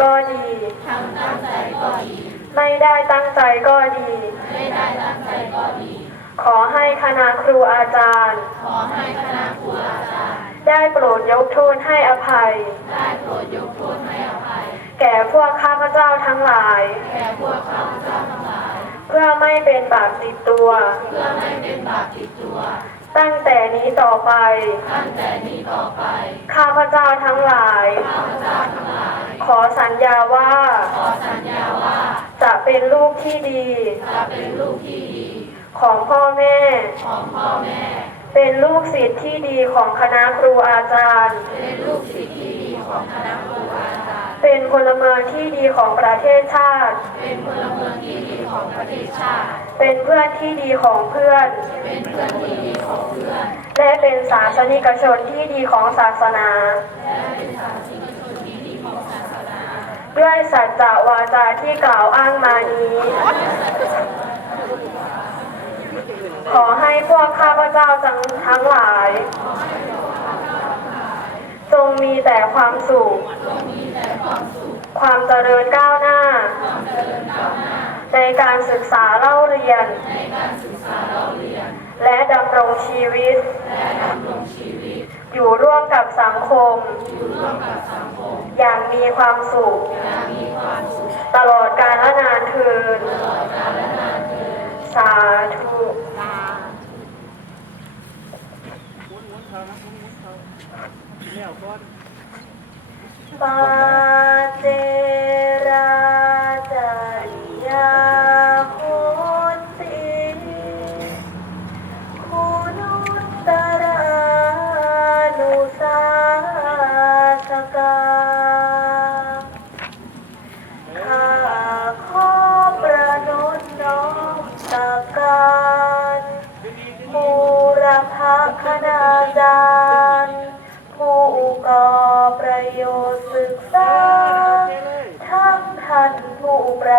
ก็ดี ทั้งตั้งใจก็ดี ไม่ได้ตั้งใจก็ดี ไม่ได้ตั้งใจก็ดี ขอให้คณะครูอาจารย์ ขอให้คณะครูอาจารย์ ได้โปรดยกโทษให้อภัย ได้โปรดยกโทษให้อภัย แก่พวกข้าพเจ้าทั้งหลาย แก่พวกข้าพเจ้าทั้งหลาย เพื่อไม่เป็นบาปติดตัว เพื่อไม่เป็นบาปติดตัว ตั้งแต่นี้ต่อไป ตั้งแต่นี้ต่อไป ข้าพเจ้าทั้งหลาย ข้าพเจ้าทั้งหลาย ขอสัญญาว่า ขอสัญญาว่า จะเป็นลูกที่ดี จะเป็นลูกที่ดี ของพ่อแม่ ของพ่อแม่ เป็นลูกศิษย์ที่ดีของคณะครูอาจารย์ เป็นลูกศิษย์ที่ดีของคณะครูอาจารย์ เป็นพลเมืองที่ดีของประเทศชาติ เป็นพลเมืองที่ดีของประเทศชาติ เป็นเพื่อนที่ดีของเพื่อน เป็นเพื่อนที่ดีของเพื่อน และเป็นศาสนิกชนที่ดีของศาสนา และเป็นศาสนิกชนที่ดีของศาสนา ด้วยสัจจะวาจาที่กล่าวอ้างมานี้ ขอให้พวกข้าพเจ้าทั้งทั้งหลาย จงมีแต่ความสุข ความเจริญก้าวหน้า ในการศึกษาเล่าเรียน และดำรงชีวิต อยู่ร่วมกับสังคม อย่างมีความสุข ตลอดกาลนานเทินสาธุ ป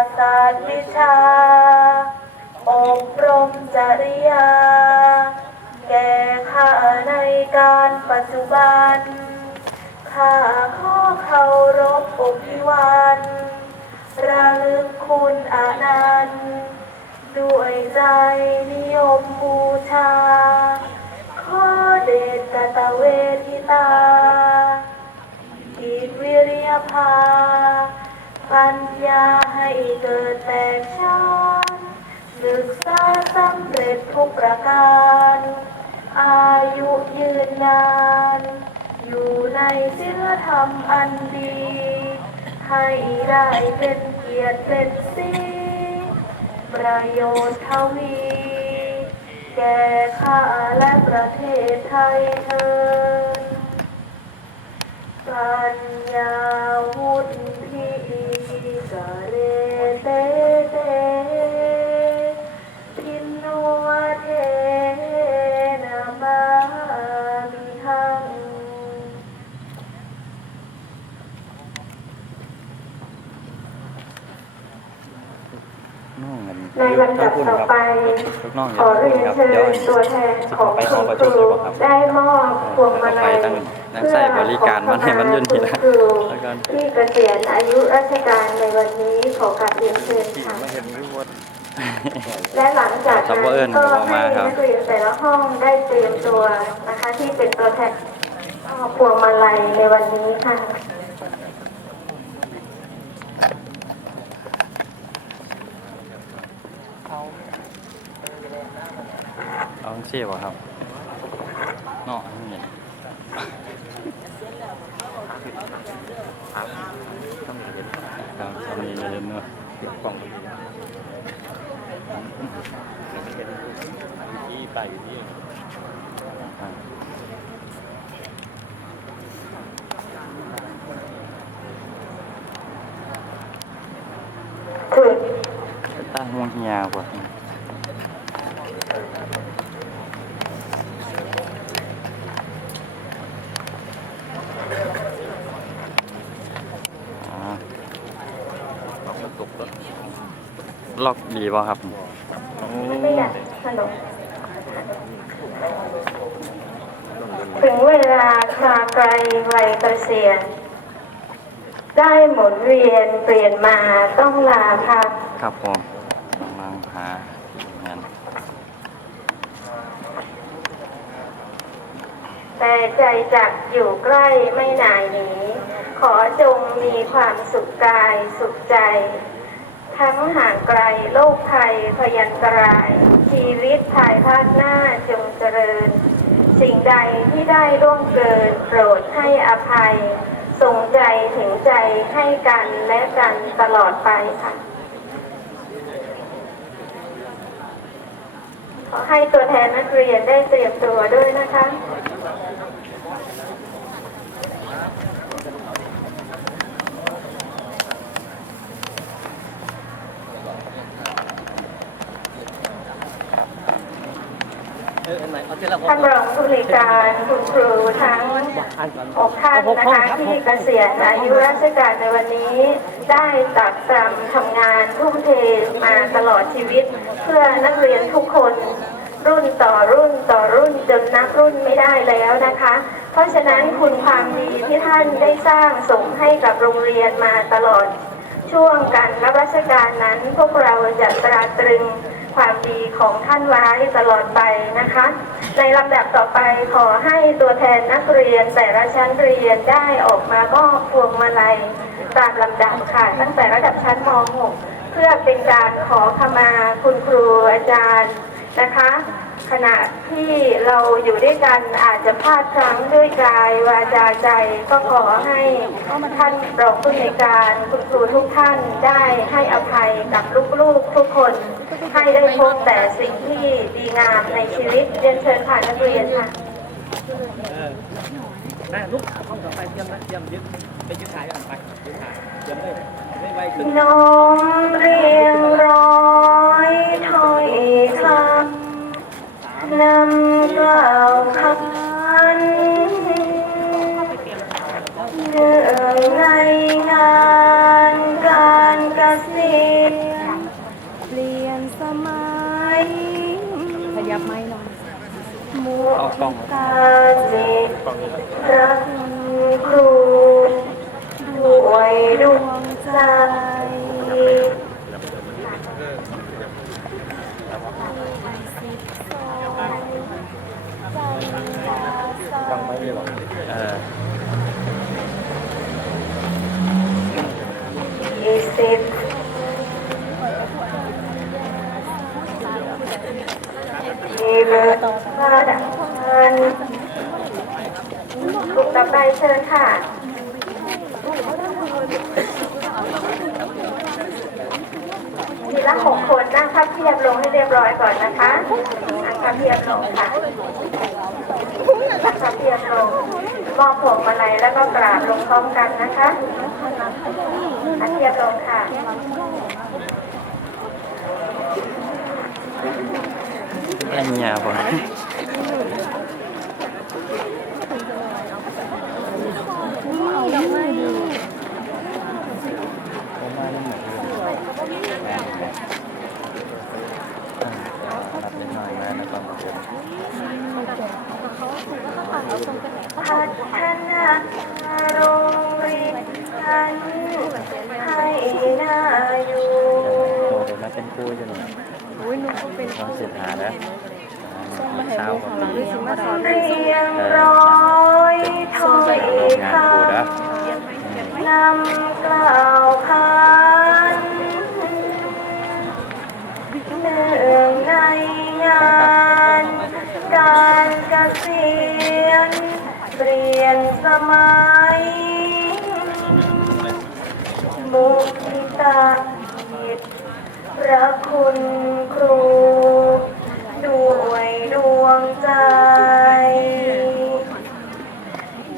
ผู้ประสานวิชา อบรมจริยา แก่ข้าในการปัจจุบัน ข้าขอเคารพปฏิวันระลึกคุณอานันต์ด้วยใจนิยมบูชา ขอเดชกตเวทิตาอีวิริยภา ปัญญาให้เกิดแต่ชาติศึกษาสำเร็จทุกประการ อายุยืนนาน อยู่ในศีลธรรมอันดี ให้ได้เป็นเกียรติเป็นสีประโยชน์ทวี แก่ข้าและประเทศไทยเธอปัญญาวุฒิ ในลำดับต่อไปลูกน้องขอเรียนครับเชิเดี๋ยวญตัวแทนของคุณครูได้มอบพวงมาลัยไปตั้ง นักใส่บริการมาให้มันยุ่นทีละเพื่อขอบแล้วก็คุณครูที่เกษียณอายุราชการในวันนี้ขอกราบเรียนเชิญค่ะและหลังจากครับว่าเอิ้นก็ก็บอกให้มาครับนักเรียนแต่ละห้องได้เตรียมตัวนะคะ ที่เป็นตัวแทนมอบพวงมาลัยในวันนี้ค่ะเอาเสียบครับเนาะ นี่ครับทำนี้เย็นเนาะกล่องที่ไปที่คือตั้งห่วงเฮียกว่า ล็อกดีป่ะครับโอ้ไม่อยากสนุกถึงเวลาคลาไกลวัยเกษียณได้หมุนเวียนเปลี่ยนมาต้องลาพักครับผมกำลังหาเงินแต่ใจจักอยู่ใกล้ไม่นายหนีขอจงมีความสุขกายสุขใจ ทั้งห่างไกลโลกภัยพยันตราย ชีวิตภายภาคหน้าจงเจริญ สิ่งใดที่ได้ร่วงเกินโปรดให้อภัยสงใจถึงใจให้กันและกันตลอดไปค่ะ ขอให้ตัวแทนนักเรียนได้เตรียมตัวด้วยนะคะ ท่านรองผู้บริการคุณครูทั้งหกท่านนะคะที่เกษียณอายุราชการในวันนี้ ได้ตักตำทำงานทุ่มเทมาตลอดชีวิต เพื่อนักเรียนทุกคน รุ่นต่อรุ่นต่อรุ่นจนนับรุ่นไม่ได้แล้วนะคะ เพราะฉะนั้นคุณความดีที่ท่านได้สร้างส่งให้กับโรงเรียนมาตลอด ช่วงการรับราชการนั้นพวกเราจะตราตรึง ความดีของท่านไว้ตลอดไปนะคะ ในลำดับต่อไปขอให้ตัวแทนนักเรียนแต่ละชั้นเรียนได้ออกมามอบพวงมาลัยตามลำดับค่ะ ตั้งแต่ระดับชั้นม .6 เพื่อเป็นการขอขมาคุณครูอาจารย์นะคะ ขณะที่เราอยู่ด้วยกันอาจจะพลาดพลั้งด้วยกายวาจาใจ ก็ขอให้ท่านรองผู้ในการคุณครูทุกท่านได้ให้อภัยกับลูกๆทุกคน ให้ได้พบแต่สิ่งที่ดีงามในชีวิตเรียนเชิญค่ะนักเรียนค่ะแม่ลุกห้องต่อไปเตรียมนะเตรียมยึดไปยึดถ่ายกันไปยึดถ่ายเตรียมเลยไม่ไวขึ้นน้อมเรียงร้อยถ้อยคำนำกล่าวคานเรื่องใน มัวเอากล้องตาจิตรักครูด้วยดวงใจ ฟังไม่ได้หรอกเออ ยี่สิบมีเบอร์มาดังน่อไปเชิญค่ะทีละหกคนนั่งพับเพียบลงให้เรียบร้อยก่อนนะคะนั่งพับเพียบลงค่ะนั่งพับเพียบลงมอบผงมาลัยแล้วก็กราบลงพร้อมกันนะคะพับเพียบลงค่ะอ้เหี้ยผมผมมาแล้วหมดเลยอ่า รับนิดหน่อยนะนะครับผมพัฒนาโรงเรียนให้น่าอยู่โตไปมาเป็นครูจนต้องสิทธาแล้วเช้ากับปีเรียงร้อย ระคุณครู ด้วยดวงใจ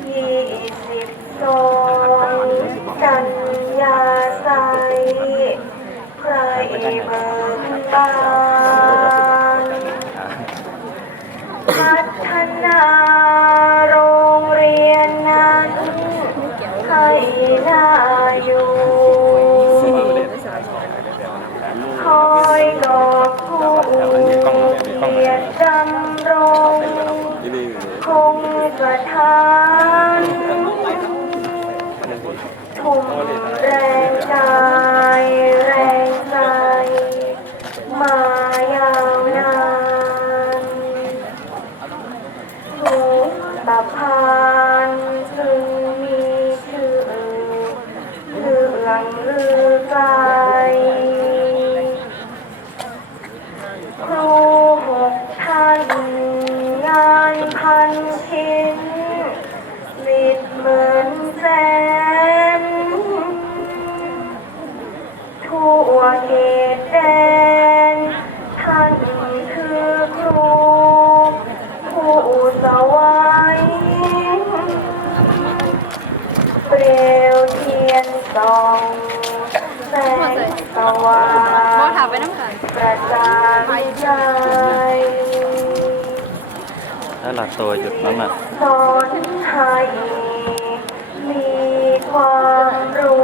ยี่สิบสองกันยาใสใครเบิกบานพัฒนา 果然 แสงสว่างถามไปน้ำกันประจานใจถ้าหลักตัวหยุดน้ำหนักสอนให้มีความรู้